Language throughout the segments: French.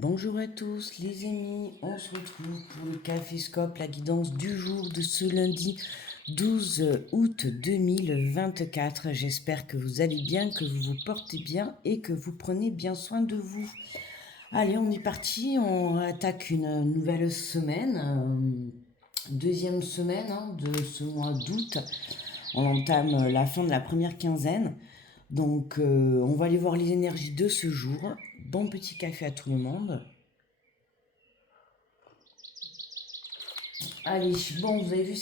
Bonjour à tous les amis, on se retrouve pour le Caféscope, la guidance du jour de ce lundi 12 août 2024. J'espère que vous allez bien, que vous vous portez bien et que vous prenez bien soin de vous. Allez, on est parti, on attaque une nouvelle semaine, deuxième semaine de ce mois d'août. On entame la fin de la première quinzaine. Donc, on va aller voir les énergies de ce jour. Bon petit café à tout le monde. Allez, bon, vous avez vu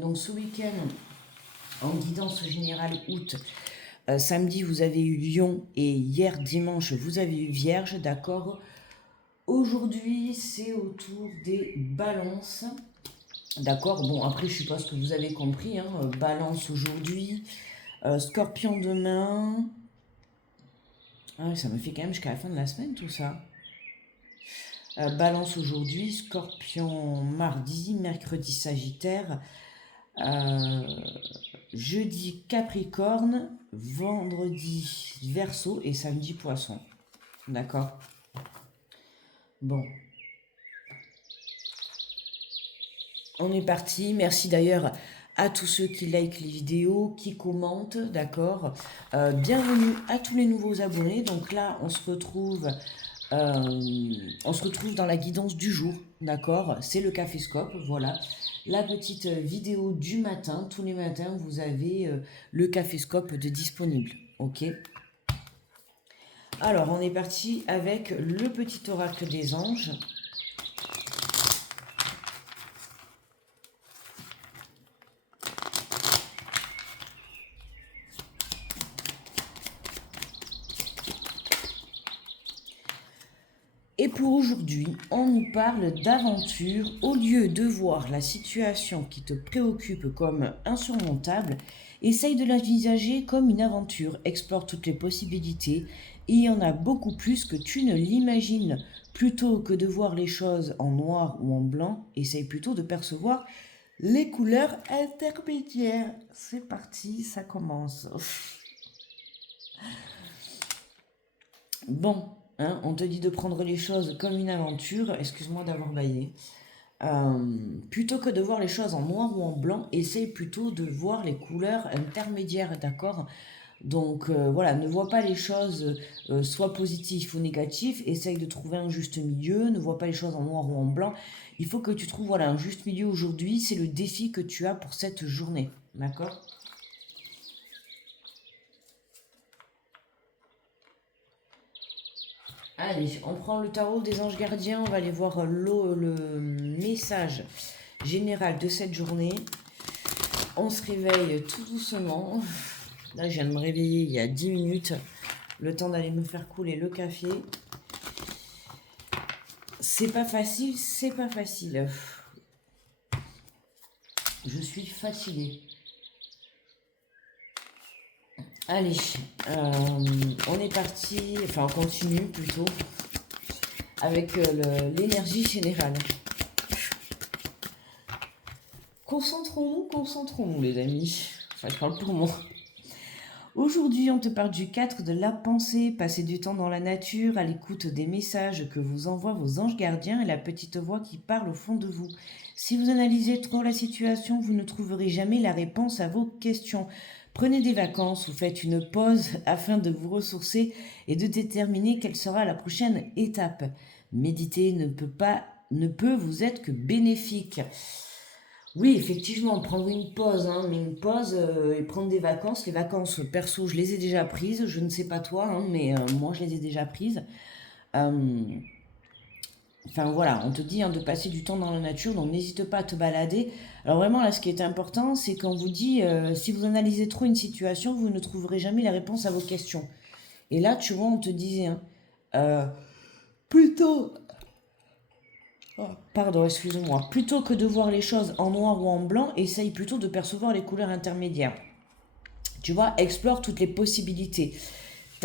donc ce week-end, en guidance générale août, samedi vous avez eu Lion et hier dimanche vous avez eu Vierge, d'accord. Aujourd'hui c'est au tour des balances, d'accord. Bon, après je suppose que vous avez compris, hein, balance aujourd'hui, scorpion demain. Ah, ça me fait quand même jusqu'à la fin de la semaine tout ça. Balance aujourd'hui, scorpion mardi, mercredi sagittaire, euh, jeudi Capricorne, vendredi Verseau et samedi Poisson. D'accord. Bon, on est parti. Merci d'ailleurs à tous ceux qui likent les vidéos, qui commentent, d'accord. Bienvenue à tous les nouveaux abonnés. Donc là, on se retrouve dans la guidance du jour, d'accord. C'est le Caféscope, voilà. La petite vidéo du matin. Tous les matins, vous avez le Caféscope de disponible, ok. Alors, on est parti avec le petit oracle des anges. Et pour aujourd'hui, on nous parle d'aventure. Au lieu de voir la situation qui te préoccupe comme insurmontable, essaye de l'envisager comme une aventure. Explore toutes les possibilités. Et il y en a beaucoup plus que tu ne l'imagines. Plutôt que de voir les choses en noir ou en blanc, essaye plutôt de percevoir les couleurs intermédiaires. C'est parti, ça commence. Bon, hein, on te dit de prendre les choses comme une aventure. Excuse-moi d'avoir baillé. Plutôt que de voir les choses en noir ou en blanc, essaye plutôt de voir les couleurs intermédiaires, d'accord. Donc voilà, ne vois pas les choses soit positives ou négatives, essaye de trouver un juste milieu, ne vois pas les choses en noir ou en blanc. Il faut que tu trouves voilà, un juste milieu aujourd'hui, c'est le défi que tu as pour cette journée, d'accord. Allez, on prend le tarot des anges gardiens, on va aller voir le message général de cette journée. On se réveille tout doucement. Là, je viens de me réveiller il y a 10 minutes. Le temps d'aller me faire couler le café. C'est pas facile, c'est pas facile. Je suis fatiguée. Allez, on est parti, enfin on continue plutôt, avec l'énergie générale. Concentrons-nous les amis. Enfin, je parle pour moi. Aujourd'hui, on te parle du 4 de la pensée, passer du temps dans la nature, à l'écoute des messages que vous envoient vos anges gardiens et la petite voix qui parle au fond de vous. Si vous analysez trop la situation, vous ne trouverez jamais la réponse à vos questions. Prenez des vacances ou faites une pause afin de vous ressourcer et de déterminer quelle sera la prochaine étape. Méditer ne peut vous être que bénéfique. Oui, effectivement, prendre une pause, hein, mais une pause et prendre des vacances. Les vacances, perso, je les ai déjà prises. Je ne sais pas toi, hein, mais moi, je les ai déjà prises. Euh, Enfin voilà, on te dit hein, de passer du temps dans la nature, donc n'hésite pas à te balader. Alors vraiment, là, ce qui est important, c'est qu'on vous dit, si vous analysez trop une situation, vous ne trouverez jamais la réponse à vos questions. Et là, tu vois, on te disait, hein, euh, plutôt pardon, excusez-moi. Plutôt que de voir les choses en noir ou en blanc, essaye plutôt de percevoir les couleurs intermédiaires. Tu vois, explore toutes les possibilités.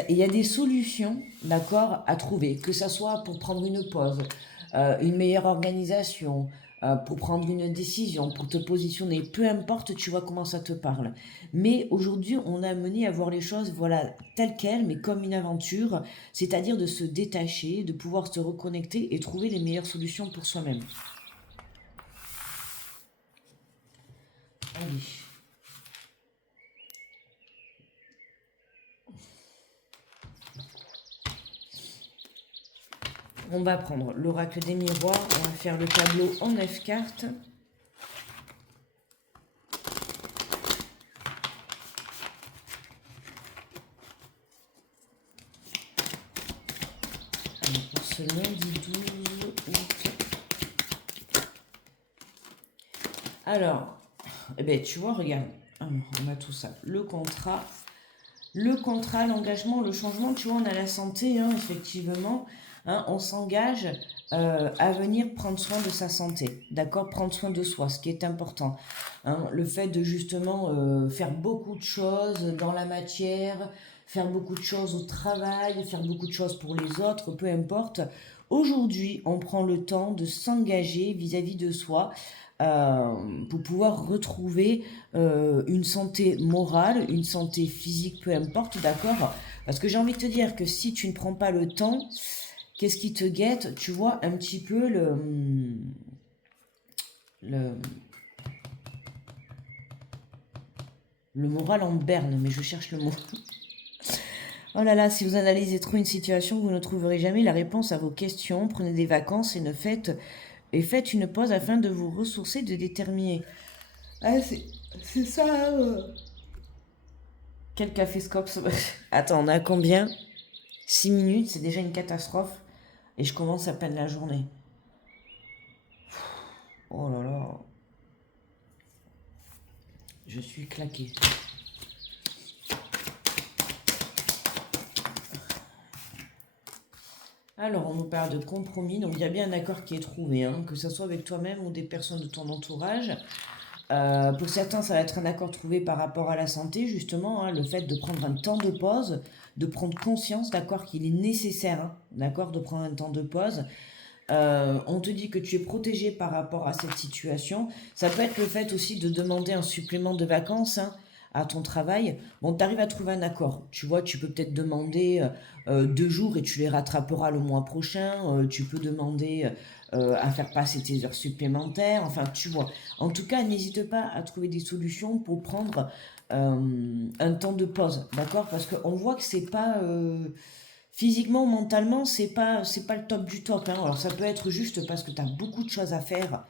Il y a des solutions, d'accord, à trouver, que ça soit pour prendre une pause, une meilleure organisation, pour prendre une décision, pour te positionner, peu importe, tu vois comment ça te parle. Mais aujourd'hui, on a amené à voir les choses, voilà, telles quelles, mais comme une aventure, c'est-à-dire de se détacher, de pouvoir se reconnecter et trouver les meilleures solutions pour soi-même. Allez. On va prendre l'oracle des miroirs, on va faire le tableau en 9 cartes. Alors, pour ce lundi 12 août. Alors, eh ben, tu vois, regarde, on a tout ça. Le contrat, l'engagement, le changement, tu vois, on a la santé, hein, effectivement. Hein, on s'engage à venir prendre soin de sa santé, d'accord? Prendre soin de soi, ce qui est important. Hein, le fait de justement faire beaucoup de choses dans la matière, faire beaucoup de choses au travail, faire beaucoup de choses pour les autres, peu importe. Aujourd'hui, on prend le temps de s'engager vis-à-vis de soi pour pouvoir retrouver une santé morale, une santé physique, peu importe, d'accord? Parce que j'ai envie de te dire que si tu ne prends pas le temps, qu'est-ce qui te guette? Tu vois un petit peu le, le moral en berne, mais je cherche le mot. Oh là là, si vous analysez trop une situation, vous ne trouverez jamais la réponse à vos questions. Prenez des vacances et faites une pause afin de vous ressourcer, de déterminer. Ah, c'est ça. Quel café Scops? Attends, on est à combien? 6 minutes, c'est déjà une catastrophe. Et je commence à peine la journée. Oh là là. Je suis claqué. Alors, on nous parle de compromis. Donc, il y a bien un accord qui est trouvé, hein, que ce soit avec toi-même ou des personnes de ton entourage. Pour certains, ça va être un accord trouvé par rapport à la santé, justement, hein, le fait de prendre un temps de pause, de prendre conscience, d'accord, qu'il est nécessaire, hein, d'accord, de prendre un temps de pause. On te dit que tu es protégé par rapport à cette situation. Ça peut être le fait aussi de demander un supplément de vacances, hein, à ton travail. Bon, tu arrives à trouver un accord. Tu vois, tu peux peut-être demander 2 jours et tu les rattraperas le mois prochain. Tu peux demander à faire passer tes heures supplémentaires. Enfin, tu vois. En tout cas, n'hésite pas à trouver des solutions pour prendre un temps de pause. D'accord? Parce qu'on voit que c'est pas... physiquement, mentalement, c'est pas le top du top, hein. Alors ça peut être juste parce que tu as beaucoup de choses à faire,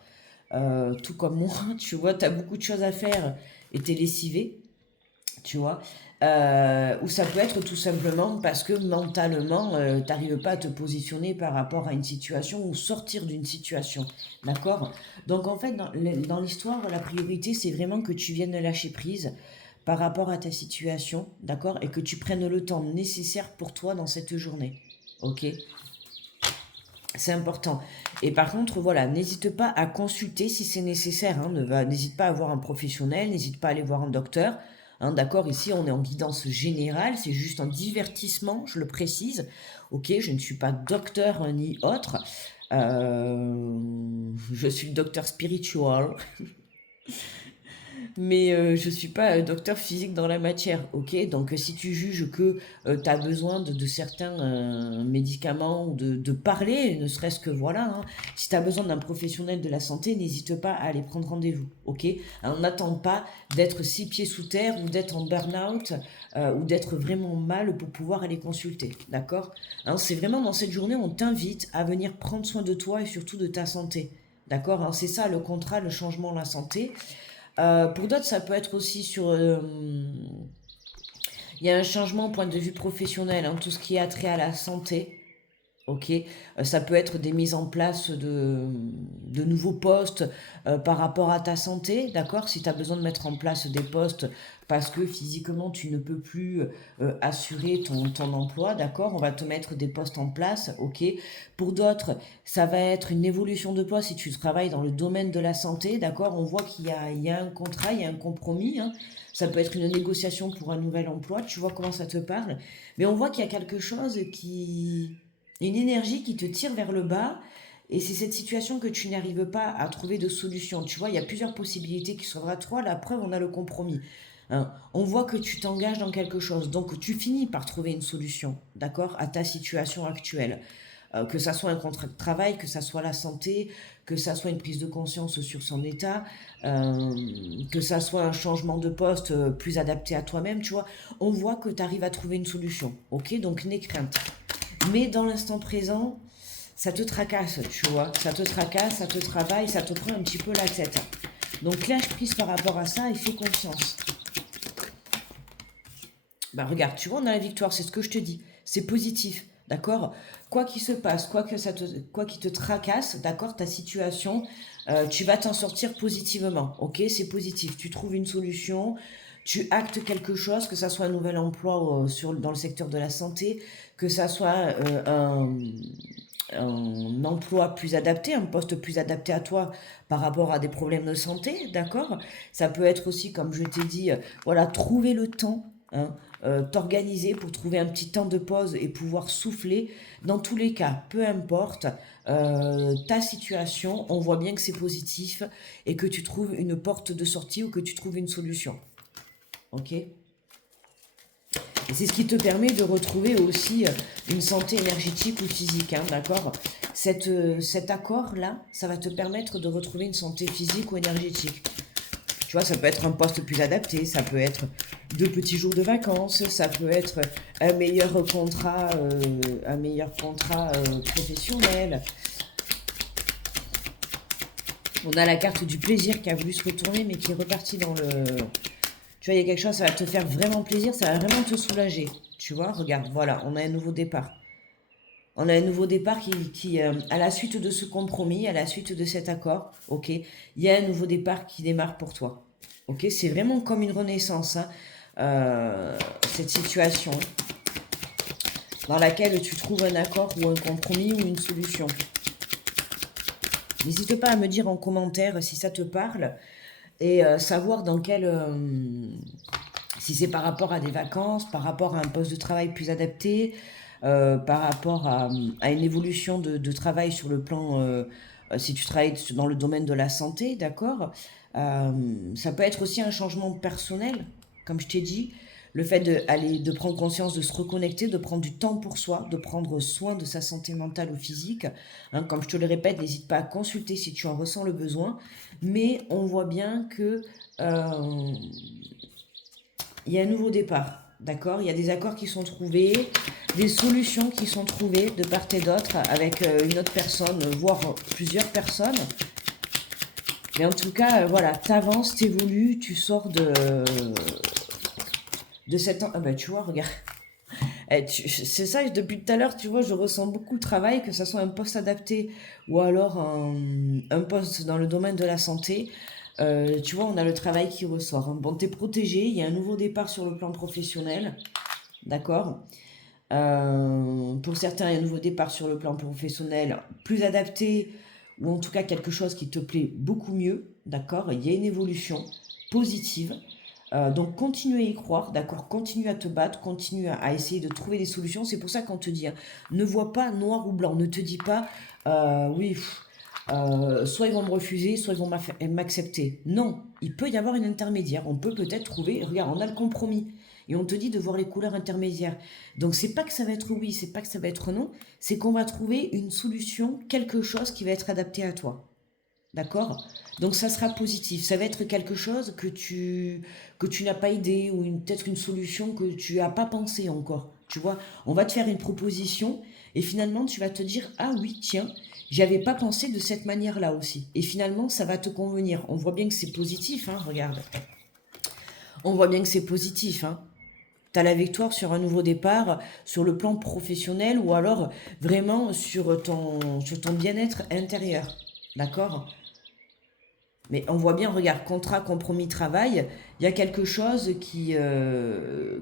tout comme moi, tu vois, tu as beaucoup de choses à faire et tu es lessivé, tu vois. Ou ça peut être tout simplement parce que mentalement, tu n'arrives pas à te positionner par rapport à une situation ou sortir d'une situation, d'accord? Donc en fait, dans l'histoire, la priorité, c'est vraiment que tu viennes lâcher prise par rapport à ta situation, d'accord? Et que tu prennes le temps nécessaire pour toi dans cette journée, ok? C'est important. Et par contre, voilà, n'hésite pas à consulter si c'est nécessaire, hein, n'hésite pas à voir un professionnel, n'hésite pas à aller voir un docteur. Hein, d'accord, ici on est en guidance générale, c'est juste un divertissement, je le précise. Ok, je ne suis pas docteur ni autre. Je suis docteur spiritual. Mais je ne suis pas docteur physique dans la matière, ok? Donc si tu juges que tu as besoin de certains médicaments ou de parler, ne serait-ce que voilà, hein, si tu as besoin d'un professionnel de la santé, n'hésite pas à aller prendre rendez-vous, ok? Alors, n'attends pas d'être 6 pieds sous terre ou d'être en burn-out ou d'être vraiment mal pour pouvoir aller consulter, d'accord? Hein, c'est vraiment dans cette journée, on t'invite à venir prendre soin de toi et surtout de ta santé, d'accord? Hein, c'est ça le contrat, le changement, la santé. Pour d'autres, ça peut être aussi sur... il y a un changement au point de vue professionnel, hein, tout ce qui a trait à la santé. Ok, ça peut être des mises en place de nouveaux postes par rapport à ta santé, d'accord? Si tu as besoin de mettre en place des postes parce que physiquement tu ne peux plus assurer ton emploi, d'accord? On va te mettre des postes en place, ok? Pour d'autres, ça va être une évolution de poste si tu travailles dans le domaine de la santé, d'accord? On voit qu'il y a un contrat, il y a un compromis, hein. Ça peut être une négociation pour un nouvel emploi, tu vois comment ça te parle. Mais on voit qu'il y a quelque chose qui une énergie qui te tire vers le bas Et c'est cette situation que tu n'arrives pas à trouver de solution. Tu vois, il y a plusieurs possibilités qui s'offrent à toi. La preuve, on a le compromis. Hein. On voit que tu t'engages dans quelque chose. Donc, tu finis par trouver une solution, d'accord, à ta situation actuelle. Que ça soit un contrat de travail, que ça soit la santé, que ça soit une prise de conscience sur son état, euh, que ça soit un changement de poste plus adapté à toi-même, tu vois. On voit que tu arrives à trouver une solution, ok? Donc, n'aie crainte. Mais dans l'instant présent, ça te tracasse, tu vois. Ça te tracasse, ça te travaille, ça te prend un petit peu la tête. Donc lâche prise par rapport à ça et fais confiance. Bah regarde, tu vois, on a la victoire, c'est ce que je te dis. C'est positif, d'accord? Quoi qu'il se passe, quoi qui te tracasse, d'accord, ta situation, tu vas t'en sortir positivement, ok? C'est positif. Tu trouves une solution, tu actes quelque chose, que ça soit un nouvel emploi dans le secteur de la santé, que ça soit un emploi plus adapté, un poste plus adapté à toi par rapport à des problèmes de santé, d'accord? Ça peut être aussi, comme je t'ai dit, voilà, trouver le temps, hein, t'organiser pour trouver un petit temps de pause et pouvoir souffler. Dans tous les cas, peu importe ta situation, on voit bien que c'est positif et que tu trouves une porte de sortie ou que tu trouves une solution. Ok? Et c'est ce qui te permet de retrouver aussi une santé énergétique ou physique, hein, d'accord? Cet accord-là, ça va te permettre de retrouver une santé physique ou énergétique. Tu vois, ça peut être un poste plus adapté, ça peut être 2 petits jours de vacances, ça peut être un meilleur contrat professionnel. On a la carte du plaisir qui a voulu se retourner, mais qui est repartie dans le... Tu vois, il y a quelque chose, ça va te faire vraiment plaisir, ça va vraiment te soulager. Tu vois, regarde, voilà, on a un nouveau départ. On a un nouveau départ à la suite de ce compromis, à la suite de cet accord, ok, il y a un nouveau départ qui démarre pour toi. Ok, c'est vraiment comme une renaissance, hein, cette situation dans laquelle tu trouves un accord ou un compromis ou une solution. N'hésite pas à me dire en commentaire si ça te parle et savoir dans quel... si c'est par rapport à des vacances, par rapport à un poste de travail plus adapté, par rapport à une évolution de travail sur le plan, si tu travailles dans le domaine de la santé, d'accord. Ça peut être aussi un changement personnel, comme je t'ai dit, le fait de prendre conscience, de se reconnecter, de prendre du temps pour soi, de prendre soin de sa santé mentale ou physique. Hein, comme je te le répète, n'hésite pas à consulter si tu en ressens le besoin, mais on voit bien que... il y a un nouveau départ, d'accord? Il y a des accords qui sont trouvés, des solutions qui sont trouvées de part et d'autre avec une autre personne, voire plusieurs personnes. Mais en tout cas, voilà, t'avances, t'évolues, tu sors de cette... Ah bah tu vois, regarde. C'est ça, depuis tout à l'heure, tu vois, je ressens beaucoup le travail, que ce soit un poste adapté ou alors un poste dans le domaine de la santé. Tu vois, on a le travail qui ressort, hein. Bon, t'es protégé, il y a un nouveau départ sur le plan professionnel, d'accord. Pour certains, il y a un nouveau départ sur le plan professionnel plus adapté, ou en tout cas quelque chose qui te plaît beaucoup mieux, d'accord. Il y a une évolution positive. Donc continue à y croire, d'accord, continue à te battre, continue à essayer de trouver des solutions. C'est pour ça qu'on te dit, hein, ne vois pas noir ou blanc, ne te dis pas, oui, soit ils vont me refuser, soit ils vont m'accepter. Non, il peut y avoir une intermédiaire, on peut peut-être trouver, regarde, on a le compromis, et on te dit de voir les couleurs intermédiaires. Donc c'est pas que ça va être oui, c'est pas que ça va être non, c'est qu'on va trouver une solution, quelque chose qui va être adapté à toi. D'accord? Donc ça sera positif. Ça va être quelque chose que tu n'as pas idée ou peut-être une solution que tu n'as pas pensé encore. Tu vois, on va te faire une proposition et finalement tu vas te dire, ah oui, tiens, j'avais pas pensé de cette manière-là aussi. Et finalement, ça va te convenir. On voit bien que c'est positif, hein, regarde. On voit bien que c'est positif, hein. Tu as la victoire sur un nouveau départ, sur le plan professionnel ou alors vraiment sur ton bien-être intérieur. D'accord? Mais on voit bien, regarde, contrat, compromis, travail, il y a quelque chose qui,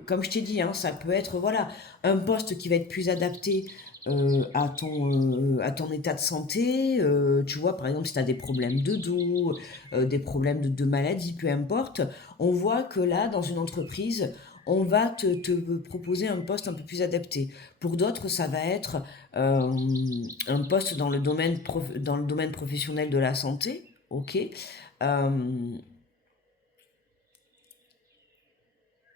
comme je t'ai dit, hein, ça peut être voilà, un poste qui va être plus adapté à ton état de santé. Tu vois, par exemple, si tu as des problèmes de dos, des problèmes de maladie, peu importe, on voit que là, dans une entreprise, on va te proposer un poste un peu plus adapté. Pour d'autres, ça va être un poste dans le domaine professionnel de la santé, ok.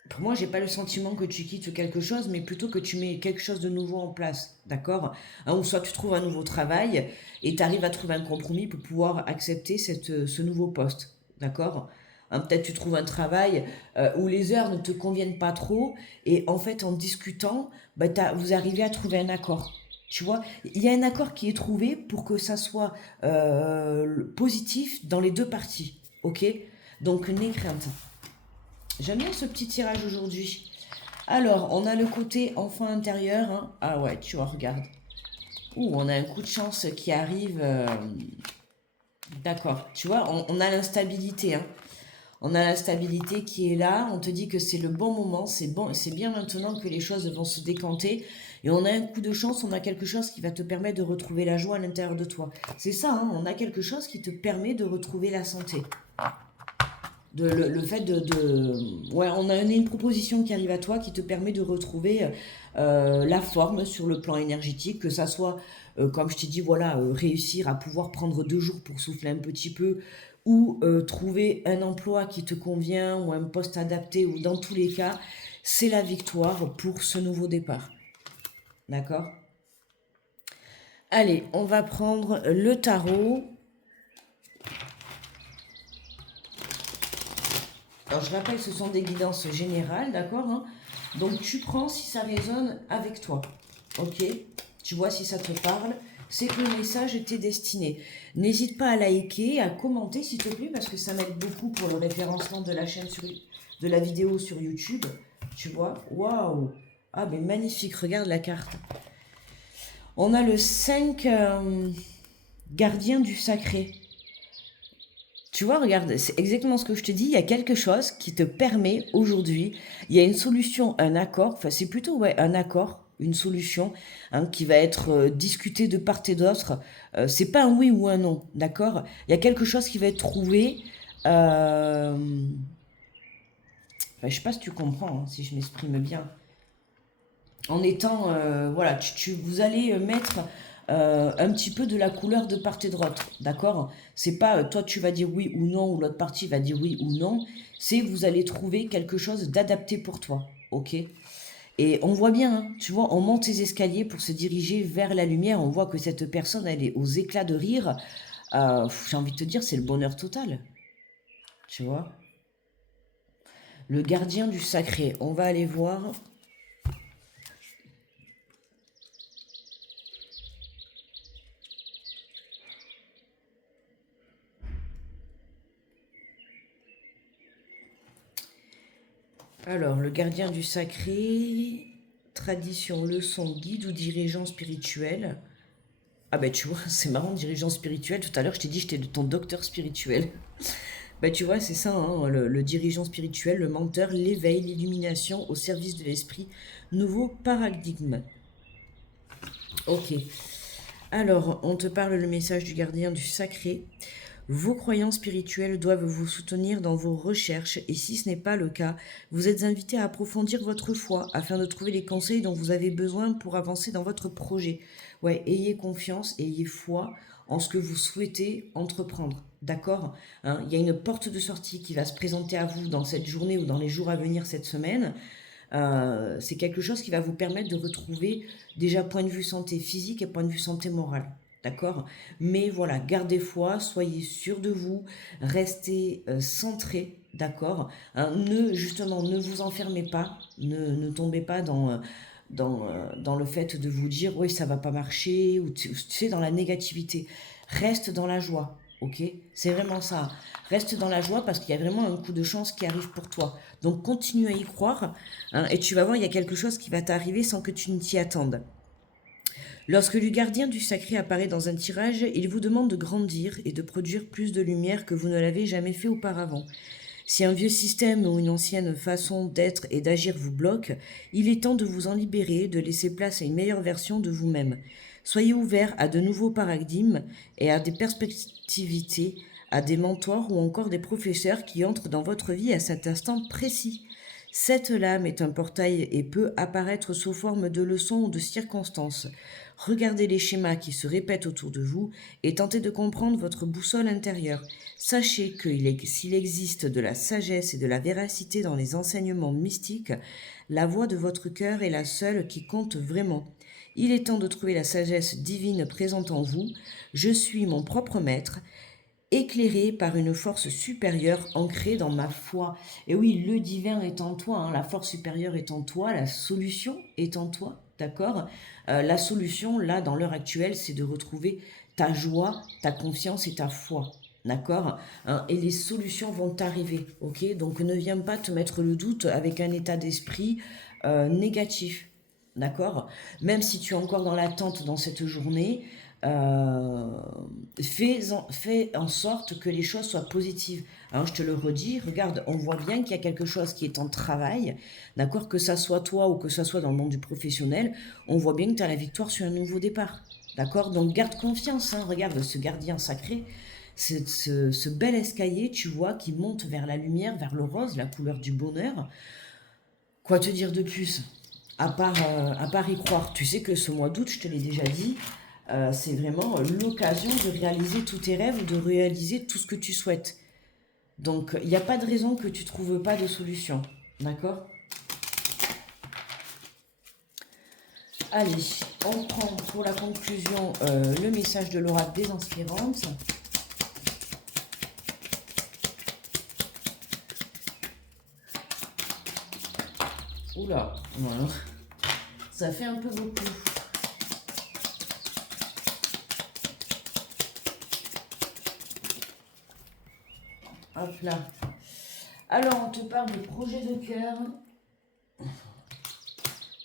Pour moi, j'ai pas le sentiment que tu quittes quelque chose, mais plutôt que tu mets quelque chose de nouveau en place, d'accord? Ou soit tu trouves un nouveau travail et tu arrives à trouver un compromis pour pouvoir accepter ce nouveau poste, d'accord? Peut-être tu trouves un travail où les heures ne te conviennent pas trop et en fait, en discutant, bah, vous arrivez à trouver un accord. Tu vois, il y a un accord qui est trouvé pour que ça soit positif dans les deux parties, ok? Donc, n'aie crainte. J'aime bien ce petit tirage aujourd'hui. Alors, on a le côté enfant intérieur, hein. Ah ouais, tu vois, regarde. Ouh, on a un coup de chance qui arrive. D'accord. Tu vois, on a l'instabilité, hein. On a l'instabilité qui est là. On te dit que c'est le bon moment. C'est bon, c'est bien maintenant que les choses vont se décanter. Et on a un coup de chance. On a quelque chose qui va te permettre de retrouver la joie à l'intérieur de toi. C'est ça, hein. On a quelque chose qui te permet de retrouver la santé. Le fait ouais, on a une proposition qui arrive à toi qui te permet de retrouver la forme sur le plan énergétique, que ça soit, comme je t'ai dit, voilà, réussir à pouvoir prendre 2 jours pour souffler un petit peu, ou trouver un emploi qui te convient, ou un poste adapté, ou dans tous les cas, c'est la victoire pour ce nouveau départ. D'accord? Allez, on va prendre le tarot. Alors, je rappelle, ce sont des guidances générales, d'accord, hein. Donc, tu prends si ça résonne avec toi, ok? Tu vois si ça te parle, c'est que le message t'est destiné. N'hésite pas à liker, à commenter, s'il te plaît, parce que ça m'aide beaucoup pour le référencement de la chaîne, de la vidéo sur YouTube, tu vois? Waouh! Ah, mais magnifique, regarde la carte. On a le 5 gardien du sacré. Tu vois, regarde, c'est exactement ce que je te dis. Il y a quelque chose qui te permet aujourd'hui, il y a une solution, un accord, enfin c'est plutôt ouais, un accord, une solution hein, qui va être discutée de part et d'autre. C'est pas un oui ou un non, d'accord? Il y a quelque chose qui va être trouvé. Enfin, je sais pas si tu comprends, hein, si je m'exprime bien. En étant, voilà, vous allez mettre un petit peu de la couleur de part et d'autre, d'accord? C'est pas toi tu vas dire oui ou non, ou l'autre partie va dire oui ou non, c'est vous allez trouver quelque chose d'adapté pour toi, ok? Et on voit bien, hein, tu vois, on monte les escaliers pour se diriger vers la lumière, on voit que cette personne, elle est aux éclats de rire. J'ai envie de te dire, c'est le bonheur total, tu vois? Le gardien du sacré, on va aller voir. Alors, le gardien du sacré, tradition, leçon, guide ou dirigeant spirituel. Ah ben tu vois, c'est marrant, dirigeant spirituel. Tout à l'heure, je t'ai dit, j'étais ton docteur spirituel. Ben tu vois, c'est ça, hein, le dirigeant spirituel, le menteur, l'éveil, l'illumination au service de l'esprit. Nouveau paradigme. Ok. Alors, on te parle le message du gardien du sacré. Vos croyances spirituelles doivent vous soutenir dans vos recherches et si ce n'est pas le cas, vous êtes invité à approfondir votre foi afin de trouver les conseils dont vous avez besoin pour avancer dans votre projet. Ouais, ayez confiance, ayez foi en ce que vous souhaitez entreprendre. D'accord, hein, il y a une porte de sortie qui va se présenter à vous dans cette journée ou dans les jours à venir cette semaine. C'est quelque chose qui va vous permettre de retrouver déjà point de vue santé physique et point de vue santé morale. D'accord. Mais voilà, gardez foi, soyez sûr de vous, restez centré, d'accord. Hein, justement, ne vous enfermez pas, ne tombez pas dans le fait de vous dire oui ça va pas marcher ou tu sais dans la négativité. Reste dans la joie, ok. C'est vraiment ça. Reste dans la joie parce qu'il y a vraiment un coup de chance qui arrive pour toi. Donc continue à y croire hein, et tu vas voir il y a quelque chose qui va t'arriver sans que tu ne t'y attendes. Lorsque le gardien du sacré apparaît dans un tirage, il vous demande de grandir et de produire plus de lumière que vous ne l'avez jamais fait auparavant. Si un vieux système ou une ancienne façon d'être et d'agir vous bloque, il est temps de vous en libérer, de laisser place à une meilleure version de vous-même. Soyez ouvert à de nouveaux paradigmes et à des perspectivités, à des mentors ou encore des professeurs qui entrent dans votre vie à cet instant précis. Cette lame est un portail et peut apparaître sous forme de leçons ou de circonstances. Regardez les schémas qui se répètent autour de vous et tentez de comprendre votre boussole intérieure. Sachez que s'il existe de la sagesse et de la véracité dans les enseignements mystiques, la voix de votre cœur est la seule qui compte vraiment. Il est temps de trouver la sagesse divine présente en vous. Je suis mon propre maître, éclairé par une force supérieure ancrée dans ma foi. Et oui, le divin est en toi, hein, la force supérieure est en toi, la solution est en toi, d'accord. La solution, là, dans l'heure actuelle, c'est de retrouver ta joie, ta confiance et ta foi, d'accord. Hein, et les solutions vont t'arriver, ok. Donc ne viens pas te mettre le doute avec un état d'esprit négatif, d'accord. Même si tu es encore dans l'attente dans cette journée, euh, fais en sorte que les choses soient positives. Alors je te le redis, regarde, on voit bien qu'il y a quelque chose qui est en travail, d'accord, que ça soit toi ou que ça soit dans le monde du professionnel, on voit bien que tu as la victoire sur un nouveau départ, d'accord. Donc garde confiance, hein, regarde ce gardien sacré, ce bel escalier, tu vois, qui monte vers la lumière, vers le rose, la couleur du bonheur. Quoi te dire de plus à part y croire. Tu sais que ce mois d'août, je te l'ai déjà dit, c'est vraiment l'occasion de réaliser tous tes rêves, de réaliser tout ce que tu souhaites. Donc, il n'y a pas de raison que tu ne trouves pas de solution. D'accord? Allez, on prend pour la conclusion le message de l'oracle des inspirantes. Oula, voilà. Ça fait un peu beaucoup. Hop là. Alors, on te parle de projet de cœur.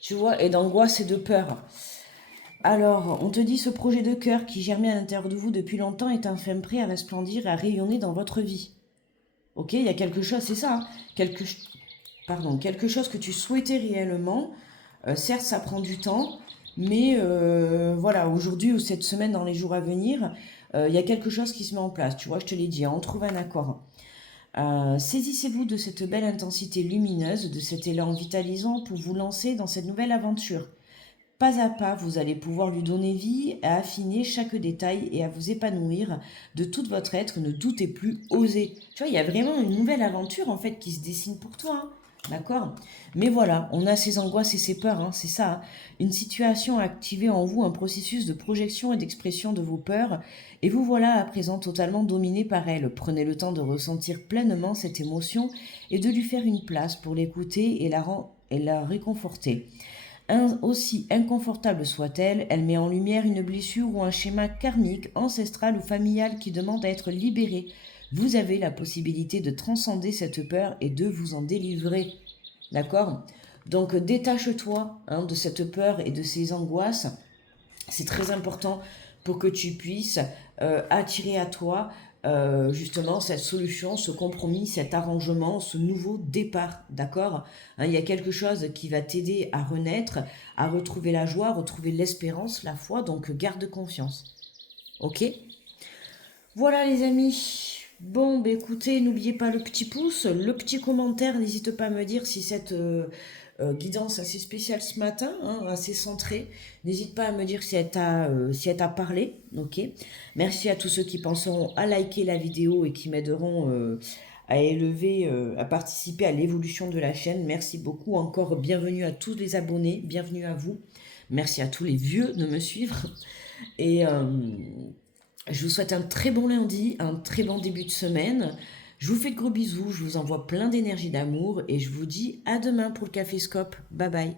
Tu vois, et d'angoisse et de peur. Alors, on te dit ce projet de cœur qui germait à l'intérieur de vous depuis longtemps est enfin prêt à resplendir et à rayonner dans votre vie. Ok, il y a quelque chose, c'est ça, hein, quelque chose que tu souhaitais réellement. Certes, ça prend du temps, mais voilà, aujourd'hui ou cette semaine, dans les jours à venir, il y a quelque chose qui se met en place. Tu vois, je te l'ai dit, hein, on trouve un accord. Saisissez-vous de cette belle intensité lumineuse, de cet élan vitalisant pour vous lancer dans cette nouvelle aventure. Pas à pas, vous allez pouvoir lui donner vie, à affiner chaque détail et à vous épanouir de tout votre être. Ne doutez plus, osez. Tu vois, il y a vraiment une nouvelle aventure en fait qui se dessine pour toi, hein. D'accord. Mais voilà, on a ses angoisses et ses peurs, hein, c'est ça, hein. Une situation a activé en vous un processus de projection et d'expression de vos peurs, et vous voilà à présent totalement dominé par elle. Prenez le temps de ressentir pleinement cette émotion et de lui faire une place pour l'écouter et la réconforter. Aussi inconfortable soit-elle, elle met en lumière une blessure ou un schéma karmique, ancestral ou familial qui demande à être libéré. Vous avez la possibilité de transcender cette peur et de vous en délivrer. D'accord? Donc détache-toi, hein, de cette peur et de ces angoisses. C'est très important pour que tu puisses attirer à toi justement cette solution, ce compromis, cet arrangement, ce nouveau départ, d'accord. Hein, il y a quelque chose qui va t'aider à renaître, à retrouver la joie, à retrouver l'espérance, la foi, donc garde confiance. Ok? Voilà les amis. Bon, bah écoutez, n'oubliez pas le petit pouce, le petit commentaire, n'hésite pas à me dire si cette guidance assez spéciale ce matin, hein, assez centrée, n'hésite pas à me dire si elle t'a parlé, ok. Merci à tous ceux qui penseront à liker la vidéo et qui m'aideront à élever, à participer à l'évolution de la chaîne. Merci beaucoup, encore bienvenue à tous les abonnés, bienvenue à vous. Merci à tous les vieux de me suivre. Et je vous souhaite un très bon lundi, un très bon début de semaine. Je vous fais de gros bisous, je vous envoie plein d'énergie d'amour et je vous dis à demain pour le Café Scope. Bye bye.